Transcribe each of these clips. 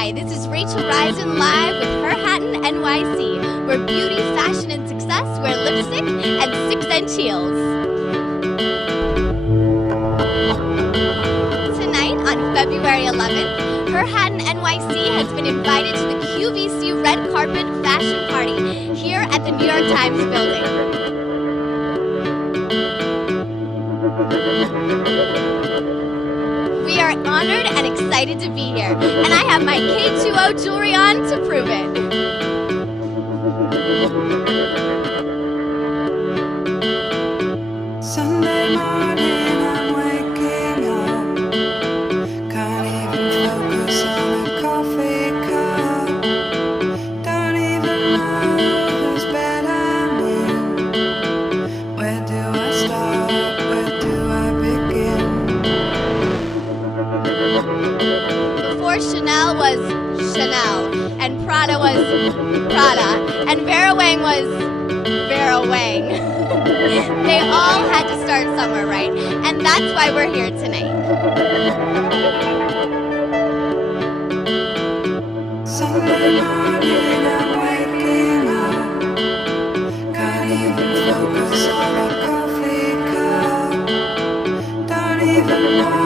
Hi, this is Rachel Risen live with Her Hatton NYC, where beauty, fashion, and success wear lipstick and 6-inch heels. Tonight, on February 11th, Her Hatton NYC has been invited to the QVC Red Carpet Fashion Party here at the New York Times building. We are honored and excited to be here, and I have my K2O jewelry on to prove it. Sunday morning, I'm waking up. Can't even focus on a coffee cup. Don't even know whose bed I'm in. Where do I start? Where do I begin? Before Chanel was Chanel, and Prada was Prada, and Vera Wang was Vera Wang. They all had to start somewhere, right? And that's why we're here tonight. Sunday morning, I'm waking up. Can't even focus on a coffee cup. Don't even know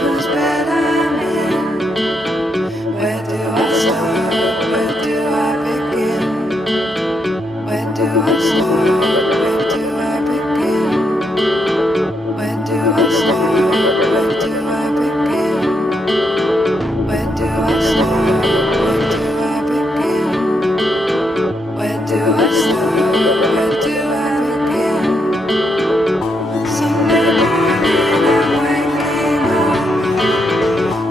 whose bed I'm in. Where do I start? Where do I begin? Where do I start? Where do I begin? Where do I start? Where do I begin? Where do I start? Where do I begin? Where do I start? Where do I begin? Sunday morning, I'm waking up.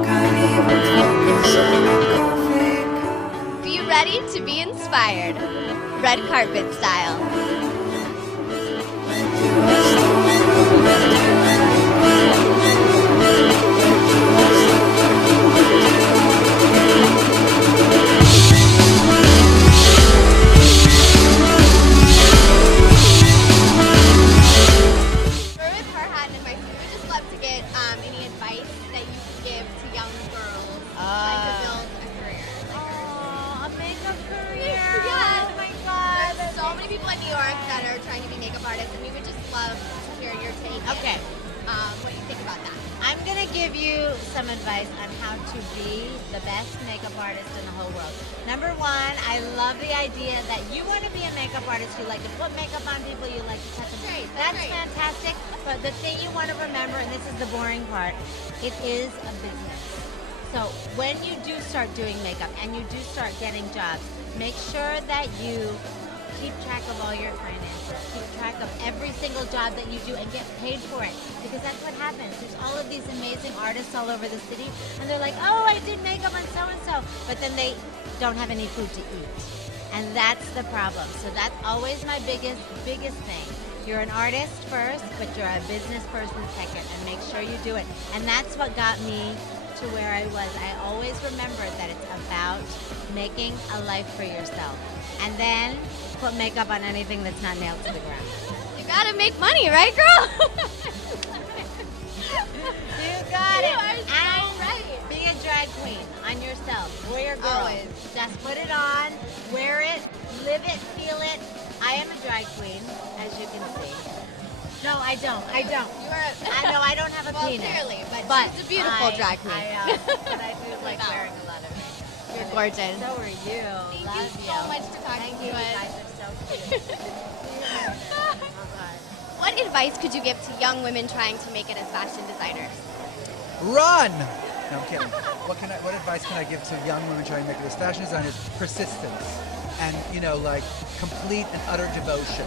Can't even focus on a coffee cup. Be ready to be inspired, red carpet style. We're with Her Hatton NYC. We would just love to get any advice that you can give to young girls trying to build a career. A makeup career. Yes. Oh my God. There's so many people in New York that are trying to be makeup artists, and we would just love to hear your take. Okay. What do you think about that? I'm going to give you some advice on how to be the best makeup artist in the whole world. Number one, I love the idea that you want to be a makeup artist. You like to put makeup on people. You like to touch them. Great, That's great. fantastic. But the thing you want to remember, and this is the boring part, it is a business. So when you do start doing makeup and you do start getting jobs, make sure that you keep track of all your finances. Keep track of every single job that you do and get paid for it. Because that's what happens. There's all of these amazing artists all over the city, and they're like, oh, I did makeup on so-and-so. But then they don't have any food to eat. And that's the problem. So that's always my biggest thing. You're an artist first, but you're a business person second, and make sure you do it. And that's what got me to where I was. I always remembered that it's about making a life for yourself. And then put makeup on anything that's not nailed to the ground. You gotta make money, right, girl? You got You it. are so And right. be a drag queen on yourself. Wear your girl. Always. Just put it on, wear it, live it, feel it. I am a drag queen, as you can see. No, I don't. I don't. You are. I know I don't have a Well, penis. clearly, but she's a beautiful drag queen. But I do like wearing a lot of makeup. You're gorgeous. So are you. Thank Love you so much for talking Thank to you. us. You guys are so cute. Bye-bye. What advice could you give to young women trying to make it as fashion designers? Run! No, I'm kidding. What advice can I give to young women trying to make it as fashion designers? Persistence. And, like complete and utter devotion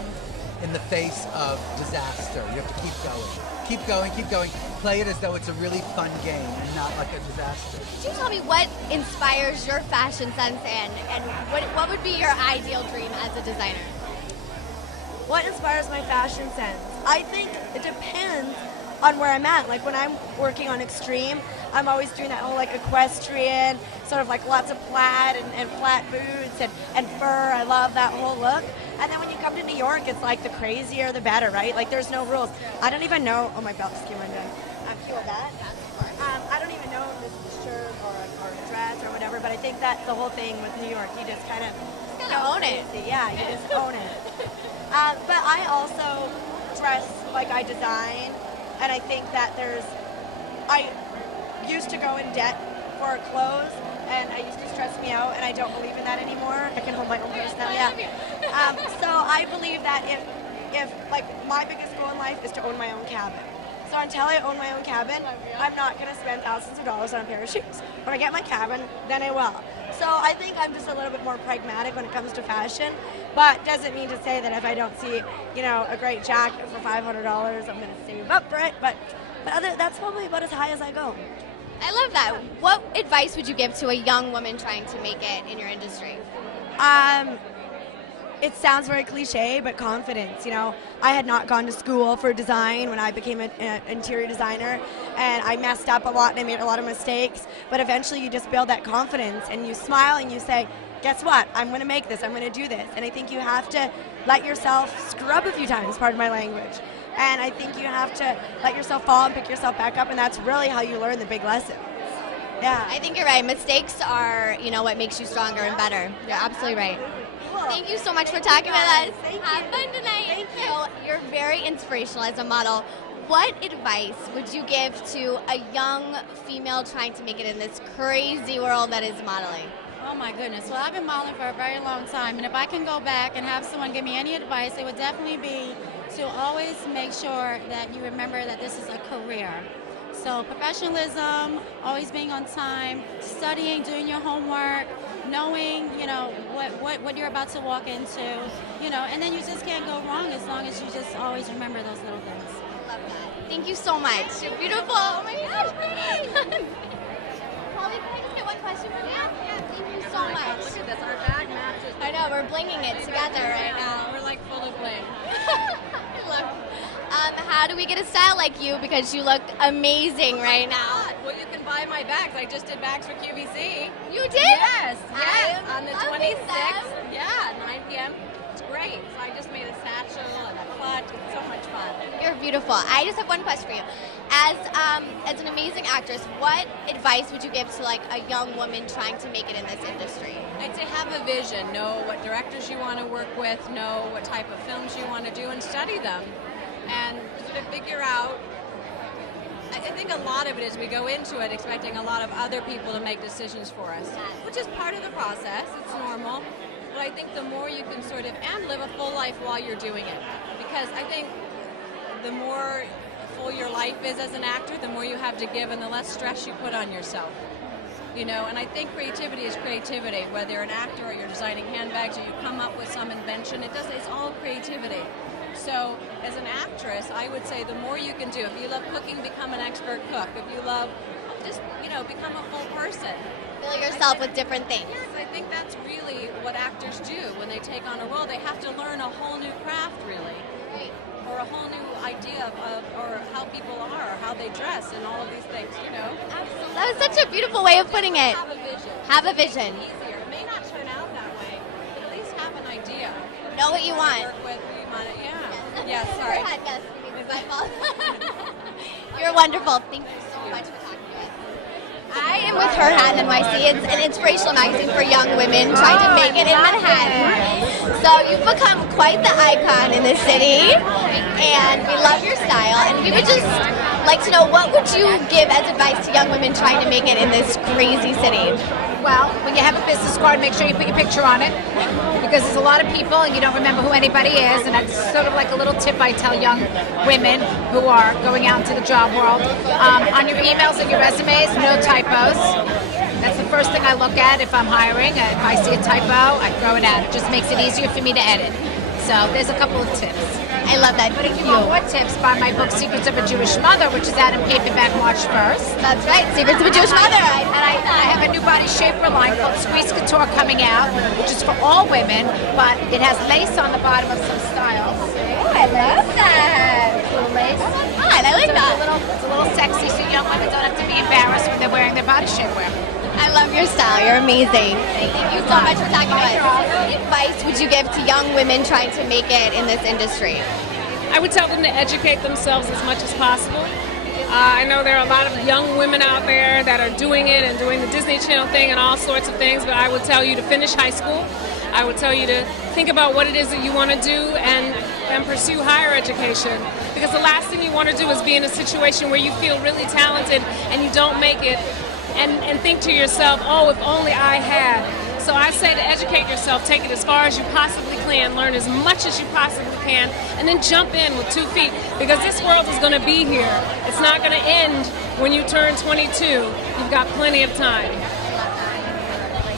in the face of disaster. You have to keep going. Keep going, keep going. Play it as though it's a really fun game and not like a disaster. Could you tell me what inspires your fashion sense and what would be your ideal dream as a designer? What inspires my fashion sense? I think it depends on where I'm at. Like when I'm working on Extreme, I'm always doing that whole like equestrian, sort of like lots of plaid and flat boots and fur. I love that whole look. And then when you come to New York, it's like the crazier the better, right? Like there's no rules. I don't even know. Oh, my belt's came undone. Feel that? I don't even know if this is a shirt or a dress or whatever, but I think that's the whole thing with New York. You just kind of own it. Yeah, you just own it. But I also dress like I design, and I think that I used to go in debt for clothes, and it used to stress me out, and I don't believe in that anymore. I can hold my own purse now. Yeah. So I believe that if like my biggest goal in life is to own my own cabin. So until I own my own cabin, I'm not going to spend thousands of dollars on a pair of shoes. When I get my cabin, then I will. So I think I'm just a little bit more pragmatic when it comes to fashion, but doesn't mean to say that if I don't see, a great jacket for $500, I'm going to save up for it. But that's probably about as high as I go. I love that. What advice would you give to a young woman trying to make it in your industry? It sounds very cliche, but confidence. I had not gone to school for design when I became an interior designer, and I messed up a lot and I made a lot of mistakes, but eventually you just build that confidence and you smile and you say, guess what, I'm going to make this, I'm going to do this. And I think you have to let yourself scrub a few times, pardon my language, and I think you have to let yourself fall and pick yourself back up, and that's really how you learn the big lessons. Yeah. I think you're right. Mistakes are, what makes you stronger and better. You're absolutely right. Thank you so much for talking with us. Have fun tonight. Thank you. You're very inspirational as a model. What advice would you give to a young female trying to make it in this crazy world that is modeling? Oh my goodness. Well, I've been modeling for a very long time, and if I can go back and have someone give me any advice, it would definitely be to always make sure that you remember that this is a career. So professionalism, always being on time, studying, doing your homework, knowing, what you're about to walk into, and then you just can't go wrong as long as you just always remember those little things. I love that. Thank you so much. You're beautiful. Oh my gosh. Holly, can I just get one question from you? Yeah. Thank you so much. Look at this, our bag matches. I know, we're blinging it together right now. We're like full of bling. I love it. How do we get a style like you? Because you look amazing right now. Well, you can buy my bags. I just did bags for QVC. You did? Yes, I on the love 26th. them. Yeah, 9 p.m. It's great. So I just made a satchel and a clutch. It's so much fun. You're beautiful. I just have one question for you. As an amazing actress, what advice would you give to like a young woman trying to make it in this industry? I'd say have a vision. Know what directors you want to work with. Know what type of films you want to do, and study them. And sort of figure out, I think a lot of it is we go into it expecting a lot of other people to make decisions for us, which is part of the process, it's normal, but I think the more you can sort of, and live a full life while you're doing it, because I think the more full your life is as an actor, the more you have to give and the less stress you put on yourself. And I think creativity is creativity, whether you're an actor or you're designing handbags or you come up with some invention, it's all creativity. So as an actress, I would say the more you can do. If you love cooking, become an expert cook. If you love just, become a full person. Fill yourself with different things. Yes, I think that's really what actors do when they take on a role. They have to learn a whole new craft, really. Right. Or a whole new idea of or how people are, or how they dress, and all of these things, Absolutely. That was such a beautiful way of putting it. Have a vision. Have a vision. It's easier. It may not turn out that way, but at least have an idea. Know what you want. Work with who you want to, yeah. Yes, sorry. Go ahead, yes. It's my fault. You're wonderful. Thank you so much for talking to us. I am with HHNYC. It's an inspirational magazine for young women trying to make it in Manhattan. So you've become quite the icon in this city, and we love your style. And we would just like to know, what would you give as advice to young women trying to make it in this crazy city? Well, when you have a business card, make sure you put your picture on it, because there's a lot of people and you don't remember who anybody is, and that's sort of like a little tip I tell young women who are going out into the job world. On your emails and your resumes, no typos. That's the first thing I look at if I'm hiring. If I see a typo, I throw it out. It just makes it easier for me to edit. So there's a couple of tips. I love that. But if you want more tips, buy my book, Secrets of a Jewish Mother, which is out in paperback March 1st. That's right. Secrets of a Jewish Mother. And I have a new body shaper line called Squeeze Couture coming out, which is for all women, but it has lace on the bottom of some styles. Oh, I love that. A little lace. That's fun. I like that. It's a little sexy, so young women don't have to be embarrassed when they're wearing their body shapewear. I love your style. You're amazing. Thank you so much for talking to us. What advice would you give to young women trying to make it in this industry? I would tell them to educate themselves as much as possible. I know there are a lot of young women out there that are doing it and doing the Disney Channel thing and all sorts of things, but I would tell you to finish high school. I would tell you to think about what it is that you want to do and pursue higher education. Because the last thing you want to do is be in a situation where you feel really talented and you don't make it and think to yourself, oh, if only I had. So I say to educate yourself, take it as far as you possibly can, learn as much as you possibly can, and then jump in with 2 feet, because this world is going to be here. It's not going to end when you turn 22. You've got plenty of time.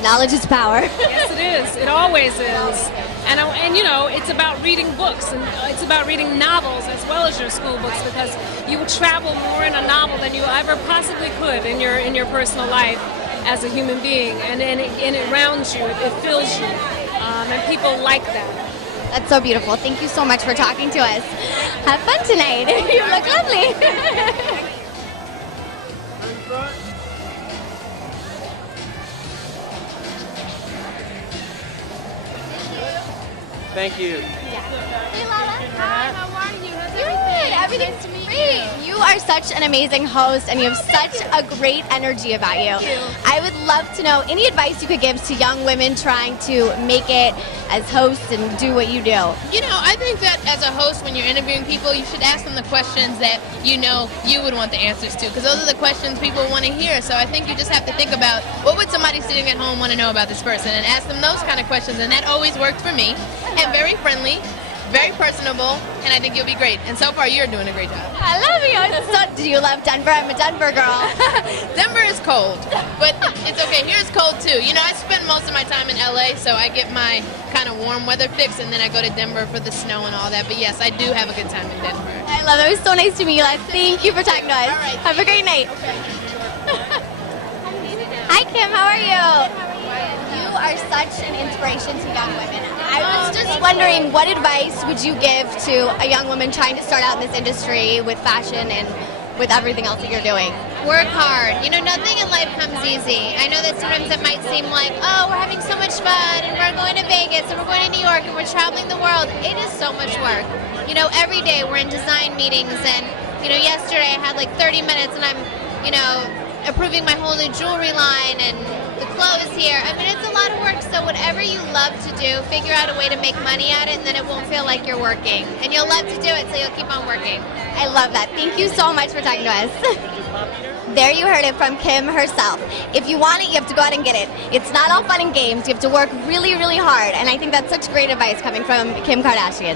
Knowledge is power. Yes, it is. It always is. And you know, it's about reading books, and it's about reading novels as well as your school books, because you will travel more in a novel than you ever possibly could in your personal life as a human being, and it rounds you, it fills you, and people like that. That's so beautiful. Thank you so much for talking to us. Have fun tonight. You look lovely. Thank you. Hey, Lala. Hi, how are you? How's everything? Everything's great. You are such an amazing host, and you have such a great energy about you. I would love to know any advice you could give to young women trying to make it as hosts and do what you do. You know, I think that as a host, when you're interviewing people, you should ask them the questions that you know you would want the answers to, because those are the questions people want to hear. So I think you just have to think about, what would somebody sitting at home want to know about this person, and ask them those kind of questions, and that always worked for me. And very friendly, very personable, and I think you'll be great. And so far, you're doing a great job. I love you. Do you love Denver? I'm a Denver girl. Denver is cold, but it's okay. Here it's cold too. You know, I spend most of my time in LA, so I get my kind of warm weather fix, and then I go to Denver for the snow and all that. But yes, I do have a good time in Denver. I love it. It was so nice to meet you. Thank you for talking to us. All right. Have a great night. Okay. Hi, Kim. How are you? You are such an inspiration to young women. I was just wondering, what advice would you give to a young woman trying to start out in this industry with fashion and with everything else that you're doing? Work hard. You know, nothing in life comes easy. I know that sometimes it might seem like, oh, we're having so much fun, and we're going to Vegas, and we're going to New York, and we're traveling the world. It is so much work. You know, every day we're in design meetings, and, you know, yesterday I had like 30 minutes, and I'm, you know, approving my whole new jewelry line, and the clothes here. I mean, it's a lot of work, so whatever you love to do, figure out a way to make money at it, and then it won't feel like you're working. And you'll love to do it, so you'll keep on working. I love that. Thank you so much for talking to us. There you heard it from Kim herself. If you want it, you have to go out and get it. It's not all fun and games. You have to work really, really hard, and I think that's such great advice coming from Kim Kardashian.